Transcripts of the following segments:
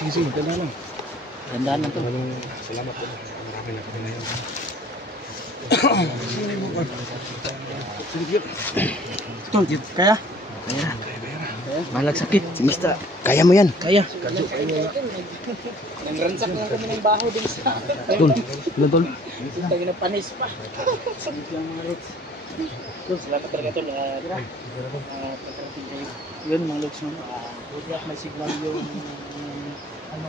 Sige, ganda lang. Gandaan lang to. Salamat po. Marami na kami ngayon. Tol, kaya? Kaya. Malag sakit. Simista. Kaya mo yan. Kaya. Nangransak lang kami ng baho din sa... Tol. Tol. Tayo na panis pa. Sabit lang mga roots. Tol, salamat talaga tol. Pagkarating kayo. Yun mga looks mo. Buti may signal yung... ano?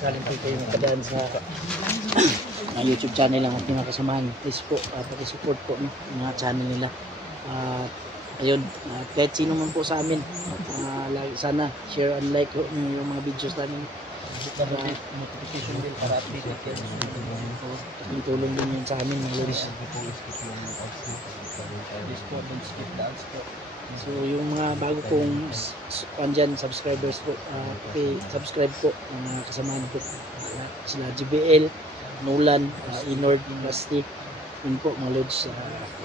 Galing po kayo nakadaan sa YouTube channel lang at pinakasamahan. Please po, pag-support po no, mga channel nila. Ayun, kahit sino man po sa amin, sana share and like yung mga videos namin para notification din para update yan. Yung tulong din yun sa amin mga ladies. So yung mga bago pong andyan subscribers po, subscribe po ang mga kasamahan po sila JBL, Nolan, Inord, Rusty. Yun po mga lods,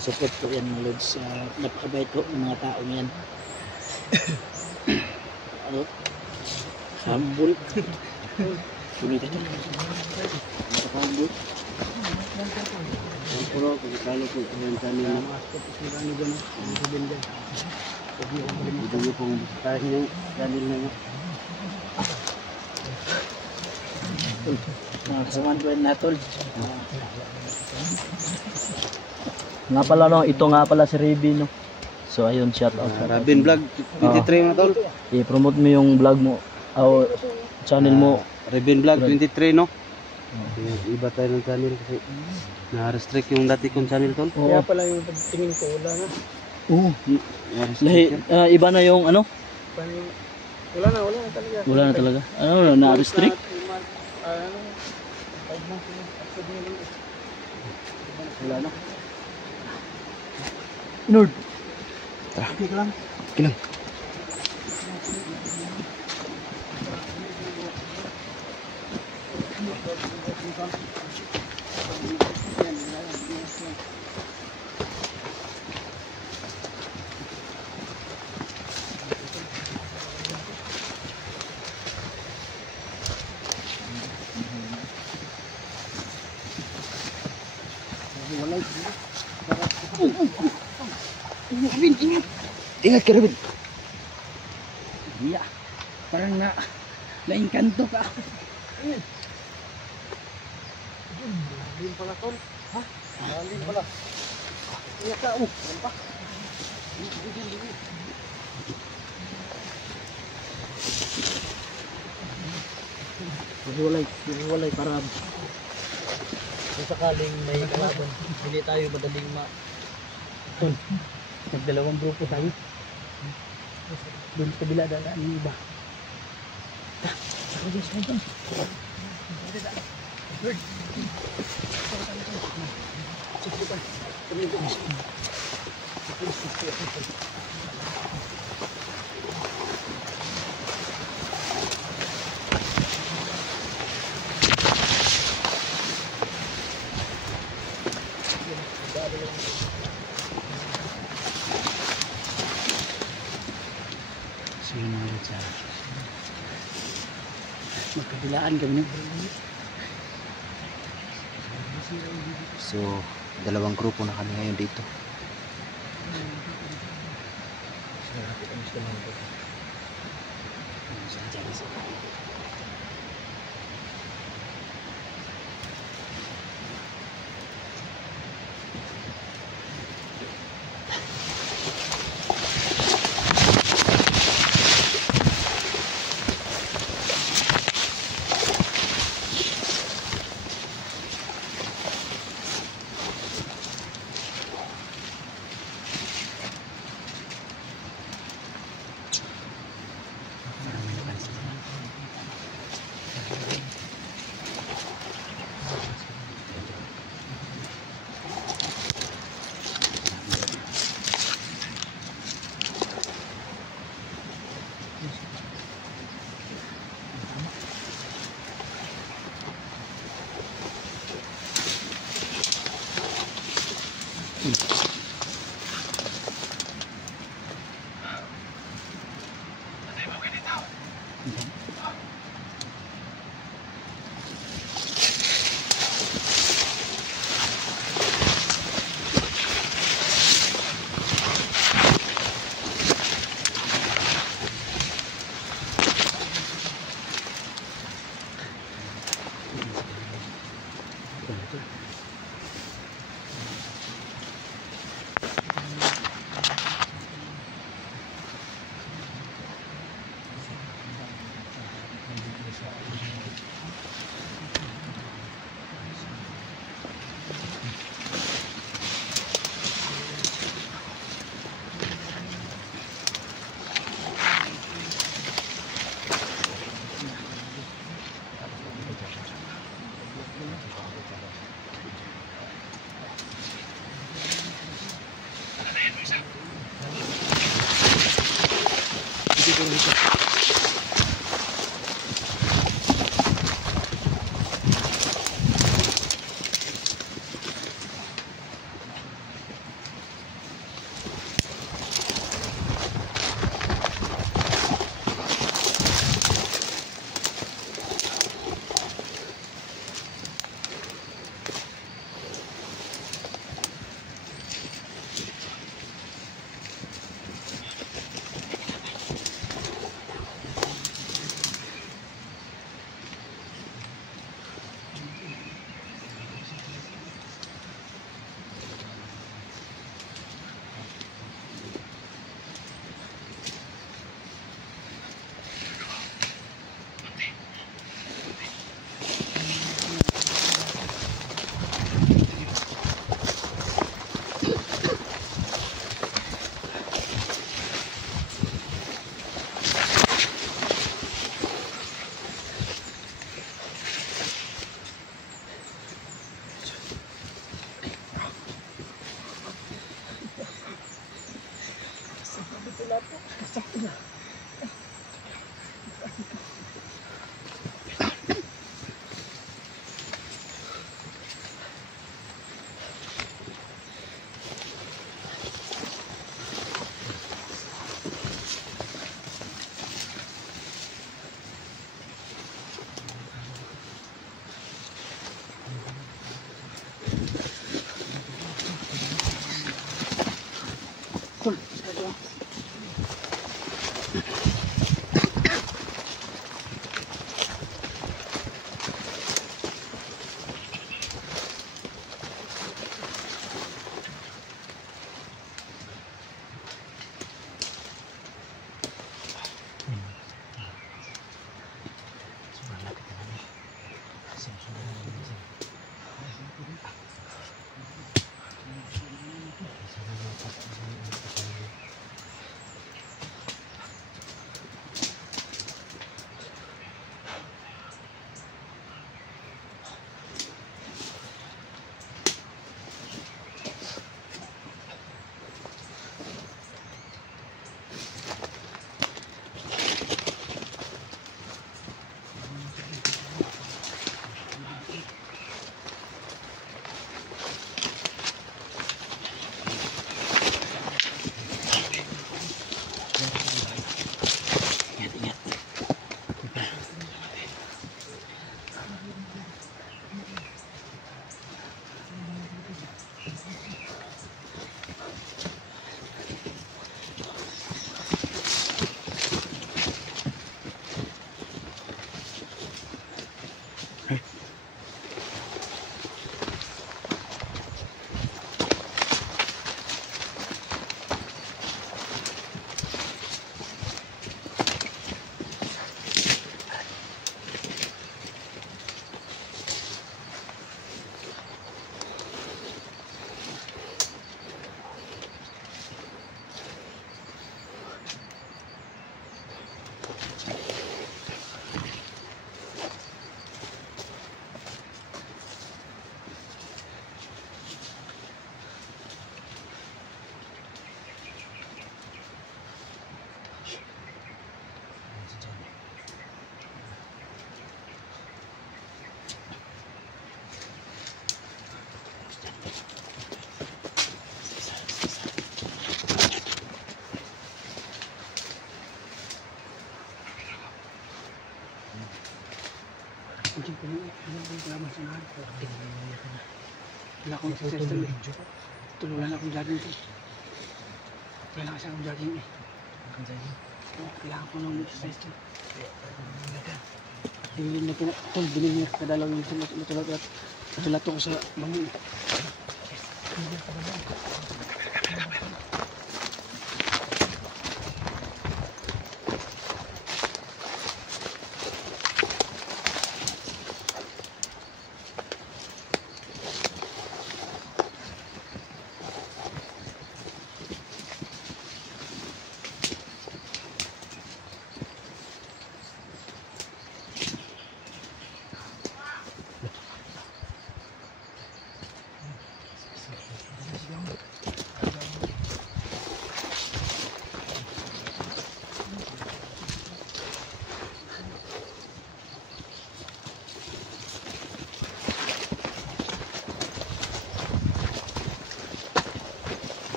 support po yan mga lods. Napakabait po ng mga taong yan. Ano? Humble. Sulit ito. Humble. Ang puro, pagkakalo po yung kami na mga aspect is nila nyo gano'n. Ang sabinda. Ito nyo pong bisitahin yung channel na nyo. Mga kasamaan ko yan natol. Nga pala no, ito nga pala si Rabin no. So ayun, shout out sa Rabin Vlog 23 na tol. I-promote mo yung vlog mo o channel mo. Rabin Vlog 23 no. Iba tayo ng channel kasi na-restrict yung dati kong channel tol. Kaya pala yung pagtingin ko wala na. Oo. Iba na yung ano? Wala na talaga. Wala na talaga. Ano na-restrict? Wala na. Nord. Tara. Kilang. Ingat ka, Rabin. Iya. Parang na-engkanto ka. Lalim pala tol. Ha? Lalim pala. Iya ka. Ano pa? Hiwalay para kung sakaling may kalaban, hindi tayo madaling nagdalawang grupo tayo. Doon sa kabila dala ang iba. Saka dyan. Bird. Magkabilaan kami ng So, dalawang grupo na kami ngayon dito. masamahan. Wala akong exercise doon eh. Wala na akong jogging doon. Wala kasi akong jogging eh. Kailangan ko ng exercise doon. Binili na ito. Binili na kadalaw yung matulat ko sa bangon.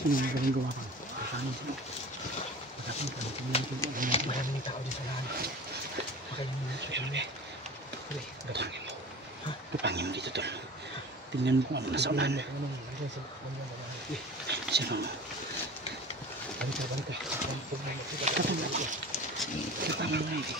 Sino ang galing gawa pa? Paano sila? Maraming tao din sa lahat. Makalimutan siya kami. Pre, gatangin mo. Ha? Gatangin mo dito tol. Tingnan mo kung ano nasa unahan. Sino mo? Balik. Gatangin mo ito.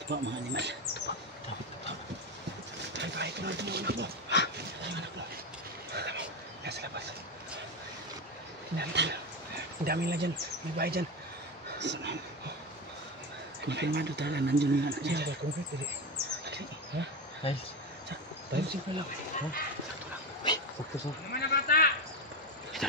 Tupa mga animal. Tupa. Ay, ito na ito mga anak mo. Ha? Ay, anak mo. Kita mo. Nasa labas. Ang dami nila dyan. May bahay dyan. Saan? Kumpirmado tayo lang. Nandiyan yung anak dyan. Kumpir, pili. Ha? Tiles. Tiles simple lang. Ha? Sakto lang. Sakto sa. Mga na bata! Ito.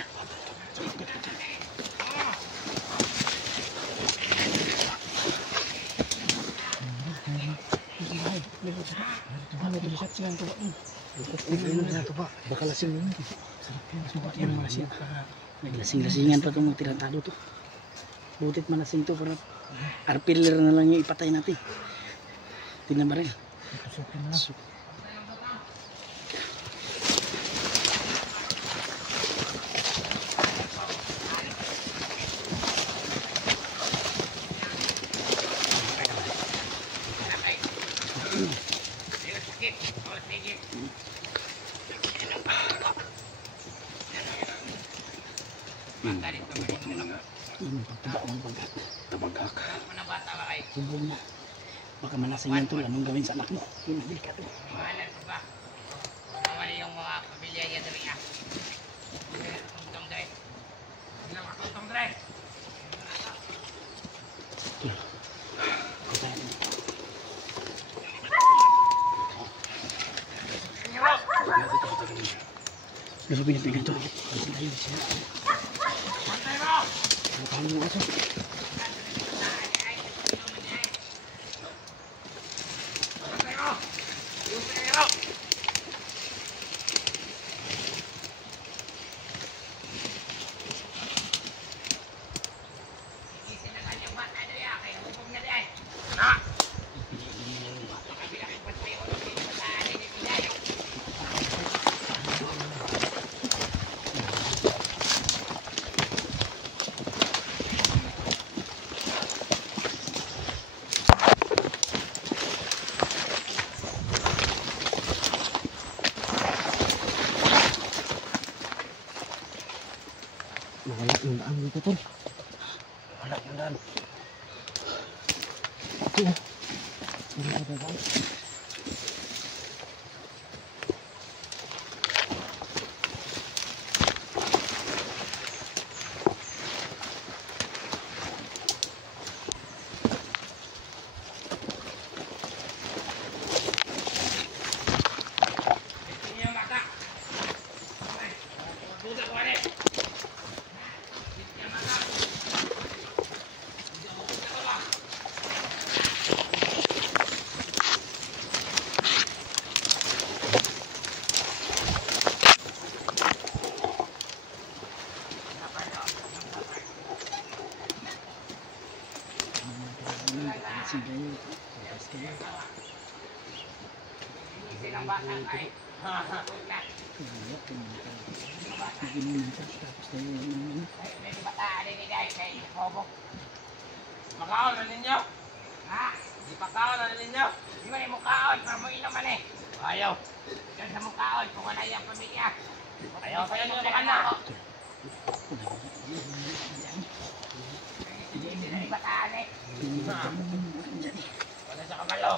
Baka lasing yun. Lasing-lasingan pa itong tirantado to. Butit malasing to para arpiller na lang yung ipatay natin. Tingnan ba rin? Tabagak. Subong na. Baka malasing yan tol. Anong gawin sa anak mo? Yun ang delikado. Mahalan ko ba? Mawala yung mga pamilya yan rin ah. Tuntong dre. Hindi na matuntong dre. Pero pinipigil to. Layo siya. Pantay mo! Paano mo aso? Pantay mo! Yung pinero! Isin na kanyang bata na yan. Kaya hubog na yan. Ano? Makabilang pantay ko. Dito sa atin yung pinayo. Wala yung daan dito tol. Wala yung daan. Ito. Wala yung daan. Isin yung bata. Budak ko rin. Sige. Sige. Silang bata tayo. May bataan din guys kay Bobo. Makaon na ninyo? Ha? Di pa kaon na ninyo? Di ba yung mukhaon para mo inuman eh? Ayaw. Diyan sa mukhaon kung wala yung pamilya. Ayaw kaya nyo naman na ako. Hindi na yung bataan eh. Wala sa kabalo.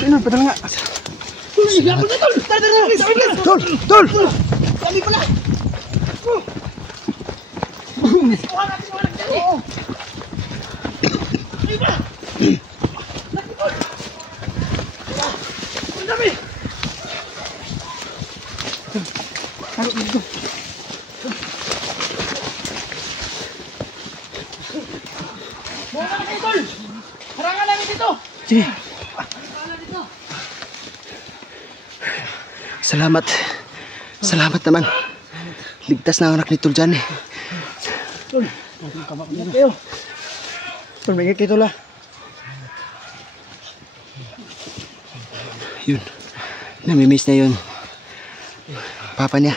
Sino padahal nga? Tol! Tol! Kami pala! Harangan namin dito! Sige. Salamat. Salamat naman. Ligtas na ang anak ni Tol Jan eh. Tol, ingat kayo. Tol, may ingat kayo Tol ah. Yun. Namimiss niya yun. Papa niya.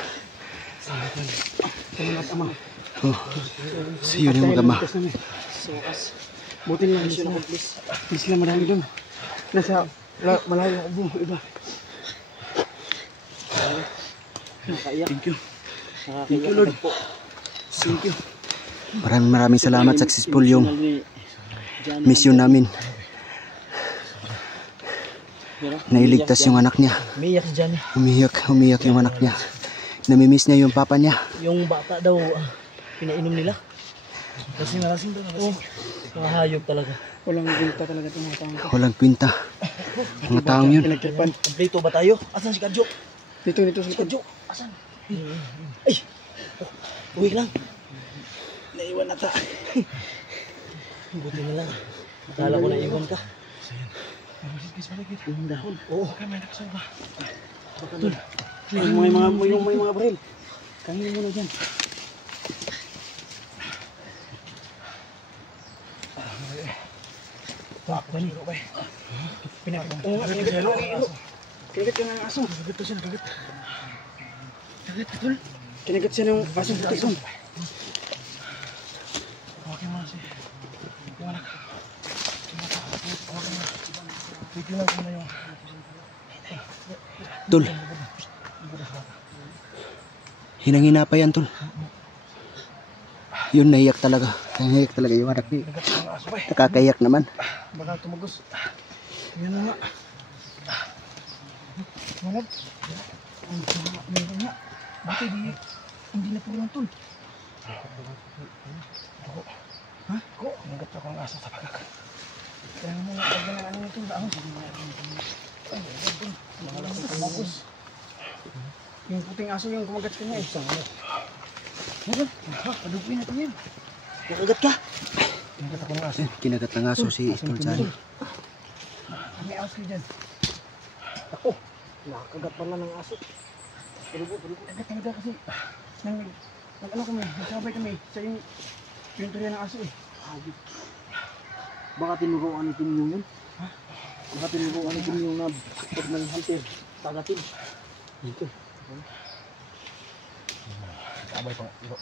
Salamat ama. Oh. So yun yung mag-ama. So as. Buti nilang mission ako please. Hindi sila madami doon. Nasa malayo ako buong iba. Nakakaiyak. Thank you. Thank you Lord. Thank you. Maraming salamat. Successful yung mission namin. Nailigtas yung anak niya. Umiyak si Johnny. Umiyak yung anak niya. Namimiss niya yung papa niya. Yung bata daw, pinainom nila. Kasi malasing daw. Oo. Nakahayop talaga. Walang kwenta talaga itong mga taong. Walang kwenta. Mga taong yun. Pinagkirpan. Kompleto ba tayo? Asan si Kadjo? Dito si Kadjo. Asan? Ay! Uwi lang. Naiwan na ta. Buti na lang. Akala ko naiwan ka. Yung dahon. Oo. Baka may nakasal ba? Baka doon. Yung may mga baril. Kainin mo na dyan. Dani. Kinagat ka ng aso. Kinagat to siya, nakagat. Kinagat ka tol. Kinagat siya ng aso sa tison. Okay mo na siya. Yung anak. Bigyan lang ko na yung... Tol. Hinang-hina pa yan, Tol. Yun, naiyak talaga. Naiyak talaga yung anak niya. Nakakaiyak naman. Baka tumagos. Yan nga. Manag. Meron nga. Bakit hindi na pulang Tol? Ha? Ko? Nagat ako ang aso sa pagkak. Kaya mo nga pag na ano nito daon. Tumagos. Yung puting aso yung kumagat ka niya eh. Meron? Ha? Padugin natin yan. Nakagat ka? Kinagat ako ng aso. Kinagat ng aso si Tol Jan. May aso dyan. Ako, nakakagat pala ng aso. Parugo. Kagat talaga kasi. Nag-ano kami, nagsabay kami sa yung pinturya ng aso eh. Hayop. Baka tinuruan ni Tim yung yun? Ha? Baka tinuruan ni Tim yung na pag ng hunter. Tagatin. Dito. Sabay pang iro.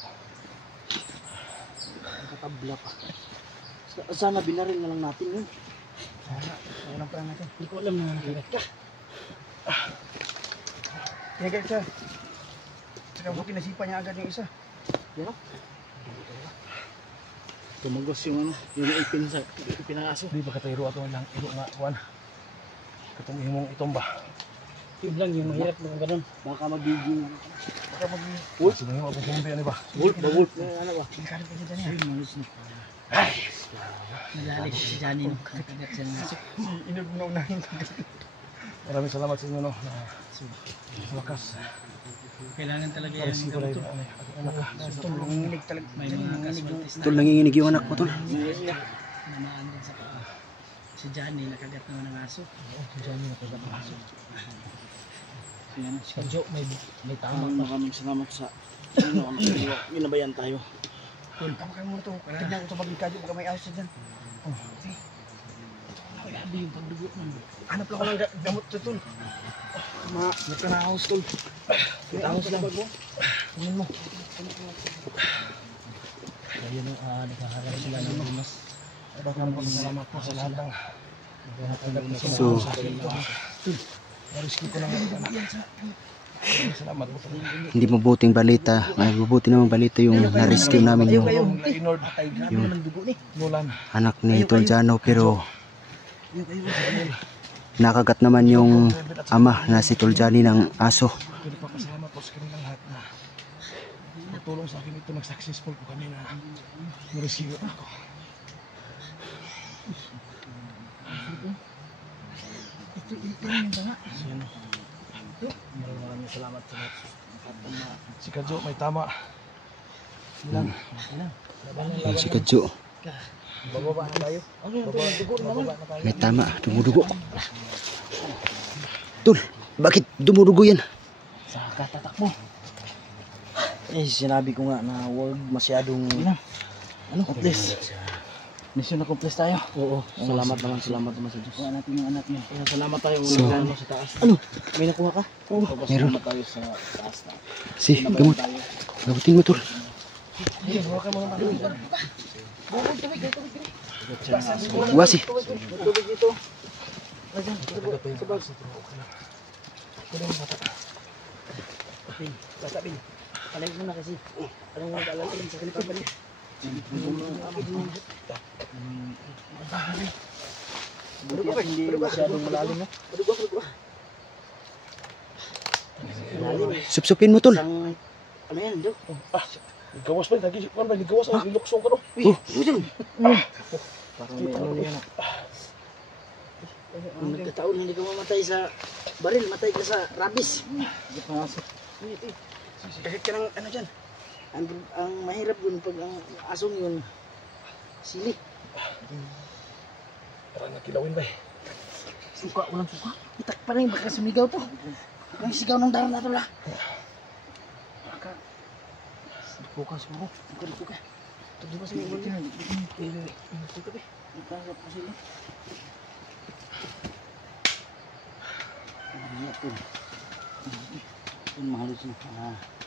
Nakatabla pa. Sana binaril na lang natin yun. Sana lang pala natin. Hindi ko alam na nakagat ka. Kinagat siya. Saka buti nasipa niya agad yung isa. Yan o. Tumugos yung ipin ng aso. Di ba katayro ato lang ilo nga kuan. Katong himong itomba. Yun lang yung mahirap ng ganun. Baka magiging Baka mag Wolf, sino yung abong kumbi ano ba? wolf. Ano ba? Kikarin ka dyan yan. Malis na. Nalalig si Johnny nung kakagat siya ng aso. Inog na unahin. Maraming salamat sa inyo no. Sa wakas. Kailangan talaga yan. Pares ko lang yung anak. Nanginginig talaga. May mga casualties na. Tol, nanginginig yung anak ko, tol. Namaan din sa paa. Si Johnny nakagat naman ng aso. Si Johnny nakagat ng aso. Yan, si Kadjo, may tamang maraming salamat sa ginabayan tayo. Tol, tama kayo muna to. Tignan ko ito pag ikadyo, baka may aso dyan. Grabe yung pagdugo nun. Hanap lang ako ng gamot to, tol. May kanahos, tol. May ahos lang. Tingnan mo. Ayun, naghaharap sila ng mas. Baka salamat po sa lahat ng So, na-rescue ko lang ang anak. Salamat po. hindi mabuting balita. May mabuti namang balita yung na-rescue namin yung Inord, Nolan. anak ni Tol Jano, pero nakagat naman yung ama na si Tol Johnny ng aso. Pero papasalamat po sa kanilang lahat na tutulong sa akin ito. Nag-successful po kami na na-rescue ako. Maraming salamat sa lahat. Si Kadjo may tama. Ilan? Yung si Kadyo. Bababa na tayo. May tama, dumudugo. Tol, bakit dumudugo yan? Sa katatak mo. Sinabi ko nga na huwag masyadong hopeless. Mission accomplish tayo. Oo. Salamat naman sa Diyos. Kuha natin yung anak niya. Salamat tayo sa taas. Ano? May nakuha ka? Oo. Meron. Salamat tayo sa taas na. Si, gamot. Gamutin mo, Tol. Wasi. Tubig dito. Sasabi. Palag mo na kasi. Alam mo nag-alala sa kalipad balik. Hindi masyadong malalim, no? Malalim. Supsupin mo, Tol. Ano yan, Jo? Gawas pa, lagi ko ba gawas ang iluksong ka no. Parang may ano niya na. Kung nagkataon hindi ka mamatay sa baril, matay ka sa rabies. Kahit ka ng ano dyan. Ang mahirap dun pag ang asong yun sili. Parang nakilawin ba eh. Suka, walang suka. Itak pa rin, baka sumigaw to. Ang sigaw ng daran na to la. Baka bukas mo. Buka. Tugdo ba sa mga ulit? Suka ba? Nagkasap ko sila. Ito. Ito mahalos na.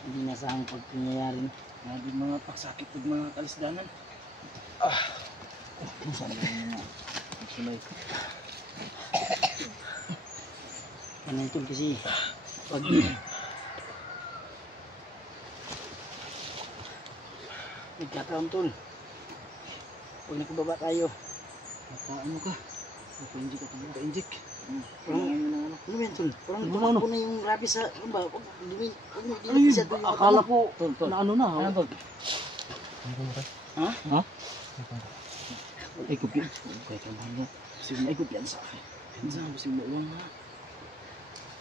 Hindi nasahang pagpingyayari na. Grabe mga pagsakit at mga kalisdanan. Sana ba yung mga sunay? Ano ito kasi pag nagkataon tol, pag nakababa tayo, ano ka? Napa-injik ka ito, napa-injik. Parang ano yan tol? Parang tumakbo na yung rabi sa, ano ba? Ay, akala ko na ano na. Ano tol? Ha? Ha? Ay, kupian. Ay, kupian sa akin. Saan kasi mo ulang na?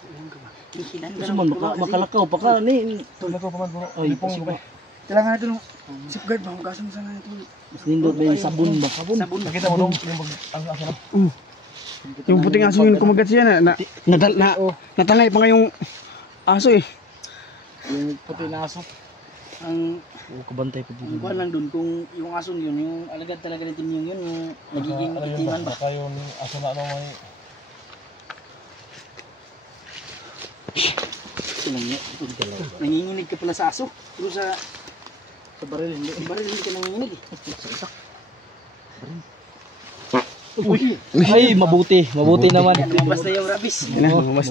Ulang ka ba? Gusto mo makalakaw pa ka ni. Tulako pa man bro. Ay, Lipong ba? Kailangan natin ng safeguard ba? Hugasan mo sana ito. Mas nindot ba yung sabon ba? Sabon. Nakita mo dong yung ang aso na. Yung puting aso yun, kumagat siya natangay pa nga yung aso eh. Yung puti na aso. Ang kabantay pa dito. Ang lang dun kung yung aso yun, yung alagad talaga natin yung nagiging makitiman ba? Baka yung aso na ano may Nanginginig ka pala sa aso. Pero sa baril hindi. Sa baril hindi ka nanginginig eh. Sa itak. Baril. Uy! Ay, mabuti naman. Lumabas na yung rabies.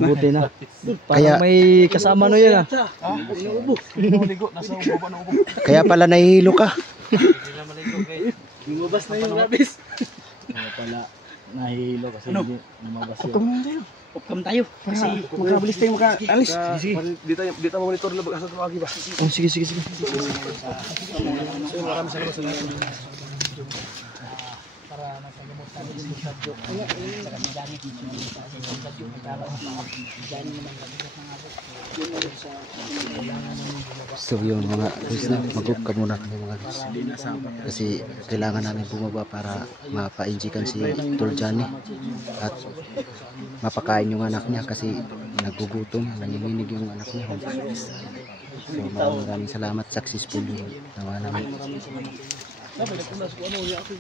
Mabuti na. Kaya, May kasama no yan ah. inuubo. Inuubo, nasa ubo pa na ubo. kaya pala nahihilo ka. Hindi na maligo kay Lumabas na yung rabis. Kaya pala nahihilo kasi Ano? hindi lumabas yun. Pagkamunan tayo. Upcam tayo. Kasi magkabilis tayo makaalis. Sige. Di tayo monitor na bag-asa tumagi ba? Oh, sige. So maraming salamat sa lahat. Para masagamot namin sa sadyo. Ano, yun lang ang dami. Sa sadyo, magkaroon pa. Dahil naman kabigat ng ako. Yun ulit sa kailangan namin bumaba. So yung mga guys na, mag-up ka muna kami mga guys. Kasi kailangan namin bumaba para mapa-injikan si Tol Johnny. At mapakain yung anak niya kasi nagugutom, nanginginig yung anak niya. So maraming salamat, successful yung nawa namin. Sabi, nagpunas ko ano, ako